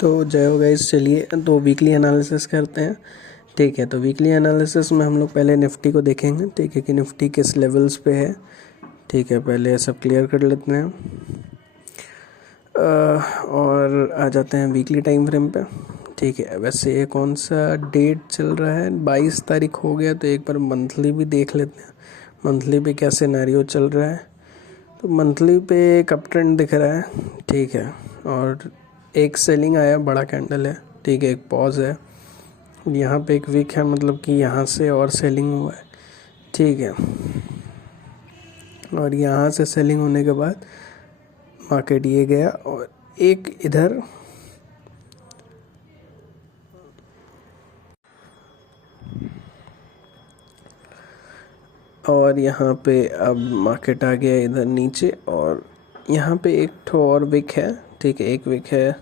तो जय हो गाइस, चलिए तो वीकली एनालिसिस करते हैं। ठीक है, तो वीकली एनालिसिस में हम लोग पहले निफ्टी को देखेंगे। ठीक है, कि निफ्टी किस लेवल्स पे है। ठीक है, पहले ये सब क्लियर कर लेते हैं और आ जाते हैं वीकली टाइम फ्रेम पे। ठीक है, वैसे ये कौन सा डेट चल रहा है, 22 तारीख हो गया, तो एक बार मंथली भी देख लेते हैं मंथली पे क्या सिनेरियो चल रहा है। तो मंथली पे एक अप ट्रेंड दिख रहा है। ठीक है, और एक सेलिंग आया, बड़ा कैंडल है। ठीक है, एक पॉज है, यहाँ पे एक वीक है, मतलब कि यहाँ से और सेलिंग हुआ है। ठीक है, और यहाँ से सेलिंग होने के बाद मार्केट ये गया और एक इधर और यहाँ पे अब मार्केट आ गया इधर नीचे, और यहाँ पे एक ठो और विक है। ठीक है, एक विक है,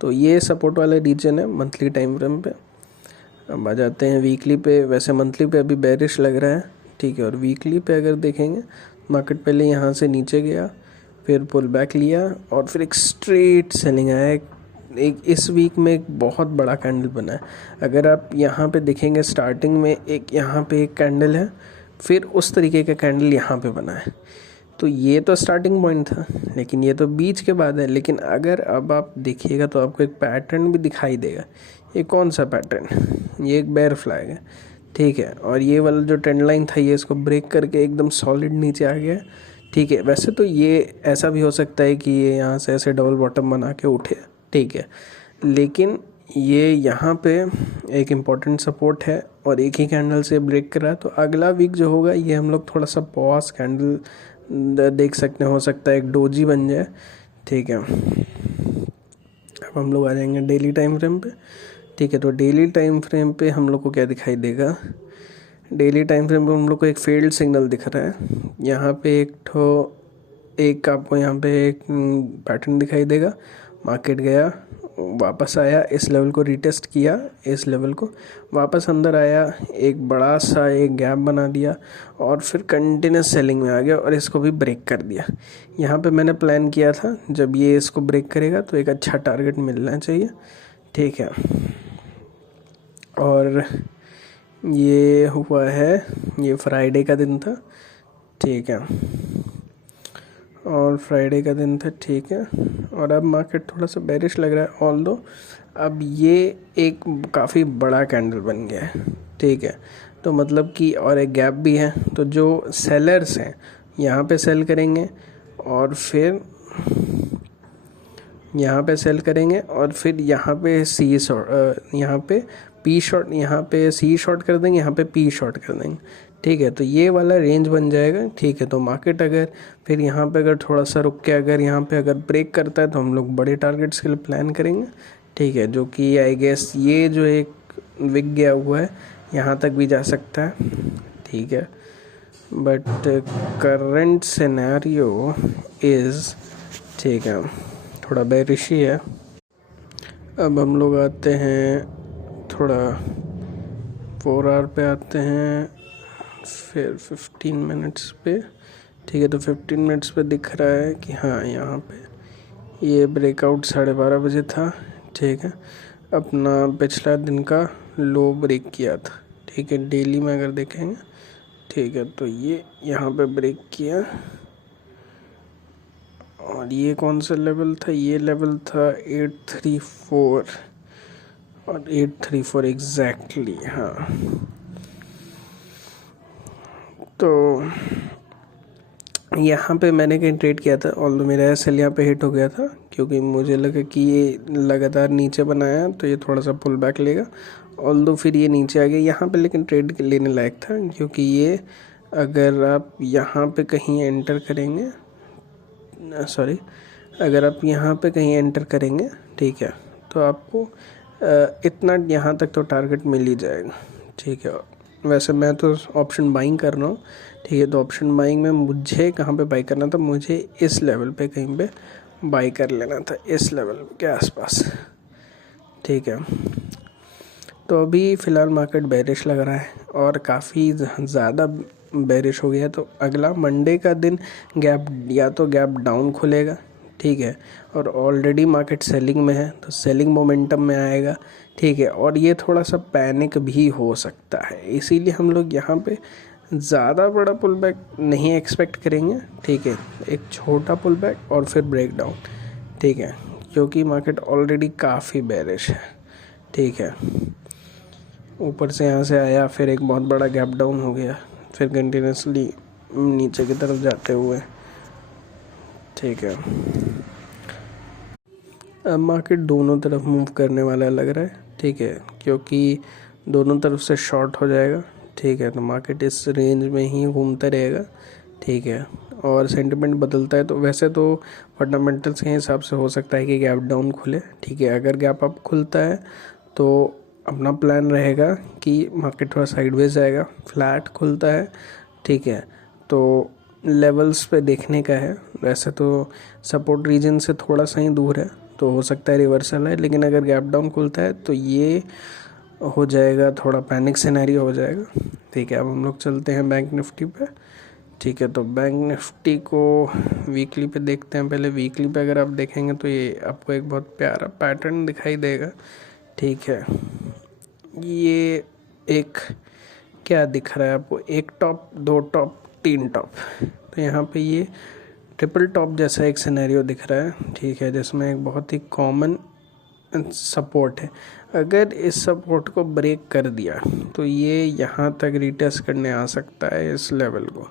तो ये सपोर्ट वाला रीजन है मंथली टाइम फ्रेम पे। अब आ जाते हैं वीकली पे। वैसे मंथली पे अभी बेरिश लग रहा है। ठीक है, और वीकली पे अगर देखेंगे, मार्केट पहले यहाँ से नीचे गया, फिर पुल बैक लिया और फिर एक स्ट्रेट सेलिंग आया। एक इस वीक में एक बहुत बड़ा कैंडल बना है। अगर आप यहाँ पे देखेंगे, स्टार्टिंग में एक यहाँ पे एक कैंडल है, फिर उस तरीके का कैंडल यहाँ पे बना है। तो ये तो स्टार्टिंग पॉइंट था, लेकिन ये तो बीच के बाद है। लेकिन अगर अब आप देखिएगा तो आपको एक पैटर्न भी दिखाई देगा। ये कौन सा पैटर्न, ये एक बेयर फ्लैग है। ठीक है, और ये वाला जो ट्रेंड लाइन था, ये इसको ब्रेक करके एकदम सॉलिड नीचे आ गया। ठीक है, वैसे तो ये ऐसा भी हो सकता है कि ये यहाँ से ऐसे डबल बॉटम बना के उठे। ठीक है, लेकिन ये यहाँ पे एक इम्पॉर्टेंट सपोर्ट है और एक ही कैंडल से ब्रेक कर रहा है। तो अगला वीक जो होगा, ये हम लोग थोड़ा सा पॉज कैंडल देख सकते हैं, हो सकता है एक डोजी बन जाए। ठीक है, अब हम लोग आ जाएंगे डेली टाइम फ्रेम पे। ठीक है, तो डेली टाइम फ्रेम पे हम लोग को क्या दिखाई देगा, डेली टाइम फ्रेम पे हम लोग को एक फेल्ड सिग्नल दिख रहा है। यहाँ पे एक आपको यहाँ पे एक पैटर्न दिखाई देगा। मार्केट गया, वापस आया, इस लेवल को रिटेस्ट किया, इस लेवल को वापस अंदर आया, एक बड़ा सा एक गैप बना दिया और फिर कंटिन्यूस सेलिंग में आ गया और इसको भी ब्रेक कर दिया। यहाँ पे मैंने प्लान किया था, जब ये इसको ब्रेक करेगा तो एक अच्छा टारगेट मिलना चाहिए। ठीक है, और ये हुआ है, ये फ्राइडे का दिन था। ठीक है, और फ्राइडे का दिन था। ठीक है, और अब मार्केट थोड़ा सा बेरिश लग रहा है, ऑल्दो अब ये एक काफ़ी बड़ा कैंडल बन गया है। ठीक है, तो मतलब कि और एक गैप भी है। तो जो सेलर्स हैं यहाँ पे सेल करेंगे और फिर यहाँ पे सेल करेंगे और फिर यहाँ पे सी शॉर्ट, यहाँ पे पी शॉर्ट, यहाँ पे सी शॉर्ट कर देंगे, यहाँ पे पी शॉर्ट कर देंगे। ठीक है, तो ये वाला रेंज बन जाएगा। ठीक है, तो मार्केट अगर फिर यहाँ पे अगर थोड़ा सा रुक के अगर यहाँ पे अगर ब्रेक करता है तो हम लोग बड़े टारगेट्स के लिए प्लान करेंगे। ठीक है, जो कि आई गेस ये जो एक विक गया हुआ है, यहाँ तक भी जा सकता है। ठीक है, बट करंट सिनेरियो इज़, ठीक है, थोड़ा बेरिश ही है। अब हम लोग आते हैं थोड़ा 4 आवर पे आते हैं, फिर 15 मिनट्स पे। ठीक है, तो 15 मिनट्स पे दिख रहा है कि हाँ, यहाँ पे ये ब्रेकआउट 12:30 बजे था। ठीक है, अपना पिछला दिन का लो ब्रेक किया था। ठीक है, डेली में अगर देखेंगे, ठीक है, तो ये यहाँ पे ब्रेक किया और ये कौन सा लेवल था, ये लेवल था 834 और 834 एग्जैक्टली। हाँ, तो यहाँ पे मैंने कहीं ट्रेड किया था, ऑल्दो मेरा एसएल यहाँ पे हिट हो गया था, क्योंकि मुझे लगा कि ये लगातार नीचे बनाया तो ये थोड़ा सा पुल बैक लेगा। ऑल्दो फिर ये नीचे आ गया यहाँ पे, लेकिन ट्रेड लेने लायक था, क्योंकि ये अगर आप यहाँ पे कहीं एंटर करेंगे, सॉरी, अगर आप यहाँ पे कहीं एंटर करेंगे, ठीक है, तो आपको इतना यहाँ तक तो टारगेट मिल ही जाएगा। ठीक है, वैसे मैं तो ऑप्शन बाइंग कर रहा हूँ। ठीक है, तो ऑप्शन बाइंग में मुझे कहाँ पे बाई करना था, मुझे इस लेवल पे कहीं पे बाई कर लेना था, इस लेवल के आसपास। ठीक है, तो अभी फ़िलहाल मार्केट बेरिश लग रहा है और काफ़ी ज़्यादा बेरिश हो गया। तो अगला मंडे का दिन गैप, या तो गैप डाउन खुलेगा, ठीक है, और ऑलरेडी मार्केट सेलिंग में है तो सेलिंग मोमेंटम में आएगा, ठीक है, और ये थोड़ा सा पैनिक भी हो सकता है, इसीलिए हम लोग यहाँ पे ज़्यादा बड़ा पुल बैक नहीं एक्सपेक्ट करेंगे, ठीक है, एक छोटा पुल बैक और फिर ब्रेक डाउन, ठीक है, क्योंकि मार्केट ऑलरेडी काफ़ी बेरिश है, ठीक है। ऊपर से यहाँ से आया, फिर एक बहुत बड़ा गैप डाउन हो गया, फिर कंटिन्यूसली नीचे की तरफ जाते हुए, ठीक है। अब मार्केट दोनों तरफ मूव करने वाला लग रहा है, ठीक है, क्योंकि दोनों तरफ से शॉर्ट हो जाएगा, ठीक है, तो मार्केट इस रेंज में ही घूमता रहेगा, ठीक है। और सेंटिमेंट बदलता है तो वैसे तो फंडामेंटल्स के हिसाब से हो सकता है कि गैप डाउन खुले, ठीक है। अगर गैप अप खुलता है तो अपना प्लान रहेगा कि मार्केट थोड़ा साइडवेज जाएगा, फ्लैट खुलता है, ठीक है, तो लेवल्स पे देखने का है। वैसे तो सपोर्ट रीजन से थोड़ा सा ही दूर है तो हो सकता है रिवर्सल है, लेकिन अगर गैप डाउन खुलता है तो ये हो जाएगा, थोड़ा पैनिक सिनेरियो हो जाएगा, ठीक है। अब हम लोग चलते हैं बैंक निफ्टी पे, ठीक है। तो बैंक निफ्टी को वीकली पे देखते हैं। पहले वीकली पे अगर आप देखेंगे तो ये आपको एक बहुत प्यारा पैटर्न दिखाई देगा, ठीक है। ये एक क्या दिख रहा है आपको, एक टॉप, दो टॉप, तीन टॉप, तो यहाँ पे ये ट्रिपल टॉप जैसा एक सिनेरियो दिख रहा है, ठीक है, जिसमें एक बहुत ही कॉमन सपोर्ट है। अगर इस सपोर्ट को ब्रेक कर दिया तो ये यहाँ तक रिटेस्ट करने आ सकता है इस लेवल को,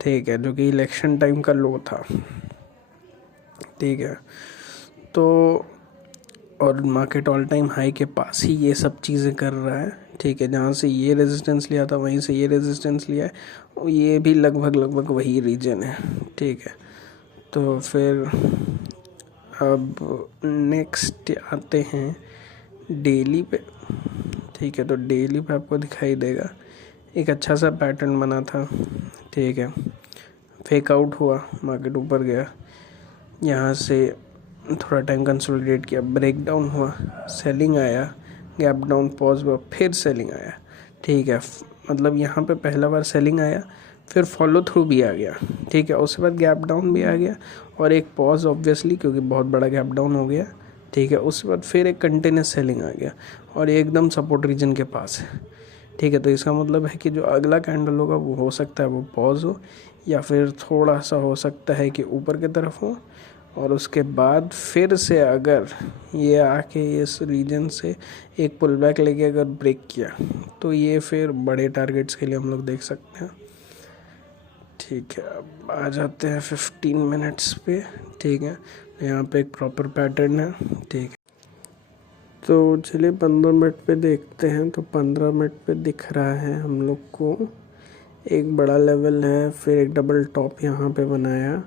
ठीक है, जो कि इलेक्शन टाइम का लो था, ठीक है। तो और मार्केट ऑल टाइम हाई के पास ही ये सब चीज़ें कर रहा है, ठीक है। जहाँ से ये रेजिस्टेंस लिया था वहीं से ये रेजिस्टेंस लिया है, ये भी लगभग वही रीजन है, ठीक है। तो फिर अब नेक्स्ट आते हैं डेली पे, ठीक है। तो डेली पे आपको दिखाई देगा एक अच्छा सा पैटर्न बना था, ठीक है, फेक आउट हुआ, मार्केट ऊपर गया, यहाँ से थोड़ा टाइम कंसोलिडेट किया, ब्रेक डाउन हुआ, सेलिंग आया, गैप डाउन पॉज हुआ, फिर सेलिंग आया, ठीक है। मतलब यहाँ पे पहला बार सेलिंग आया, फिर फॉलो थ्रू भी आ गया, ठीक है, उसके बाद गैप डाउन भी आ गया और एक पॉज ऑब्वियसली क्योंकि बहुत बड़ा गैप डाउन हो गया, ठीक है। उसके बाद फिर एक कंटिन्यूस सेलिंग आ गया और एकदम सपोर्ट रीजन के पास है, ठीक है। तो इसका मतलब है कि जो अगला कैंडल होगा वो हो सकता है वो पॉज हो या फिर थोड़ा सा हो सकता है कि ऊपर की तरफ हो, और उसके बाद फिर से अगर ये आके इस रीजन से एक पुल बैक लेके अगर ब्रेक किया तो ये फिर बड़े टारगेट्स के लिए हम लोग देख सकते हैं, ठीक है। अब आ जाते हैं 15 मिनट्स पे, ठीक है। यहाँ पे एक प्रॉपर पैटर्न है, ठीक है। तो चलिए 15 मिनट पे देखते हैं। तो 15 मिनट पे दिख रहा है हम लोग को एक बड़ा लेवल है, फिर एक डबल टॉप यहाँ पे बनाया,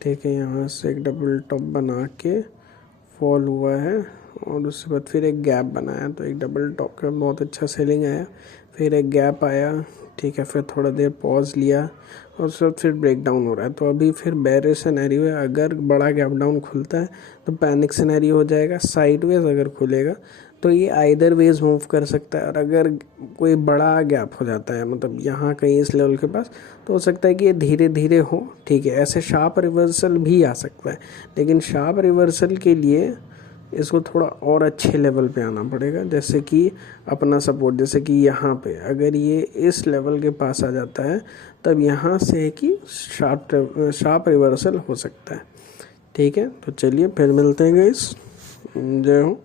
ठीक है, यहाँ से एक डबल टॉप बना के फॉल हुआ है और उसके बाद फिर एक गैप बनाया, तो एक डबल टॉप का बहुत अच्छा सेलिंग आया, फिर एक गैप आया, ठीक है, फिर थोड़ा देर पॉज लिया और उसके बाद फिर ब्रेक डाउन हो रहा है। तो अभी फिर बेरिश सिनेरियो है, अगर बड़ा गैप डाउन खुलता है तो पैनिक सिनेरियो हो जाएगा, साइडवेज अगर खुलेगा तो ये आइदर वेज मूव कर सकता है, और अगर कोई बड़ा गैप हो जाता है मतलब यहाँ कहीं इस लेवल के पास तो हो सकता है कि ये धीरे धीरे हो, ठीक है। ऐसे शार्प रिवर्सल भी आ सकता है, लेकिन शार्प रिवर्सल के लिए इसको थोड़ा और अच्छे लेवल पे आना पड़ेगा, जैसे कि अपना सपोर्ट, जैसे कि यहाँ पे अगर ये इस लेवल के पास आ जाता है तब यहाँ से कि शार्प रिवर्सल हो सकता है, ठीक है। तो चलिए फिर मिलते हैं गाइस, जय हो।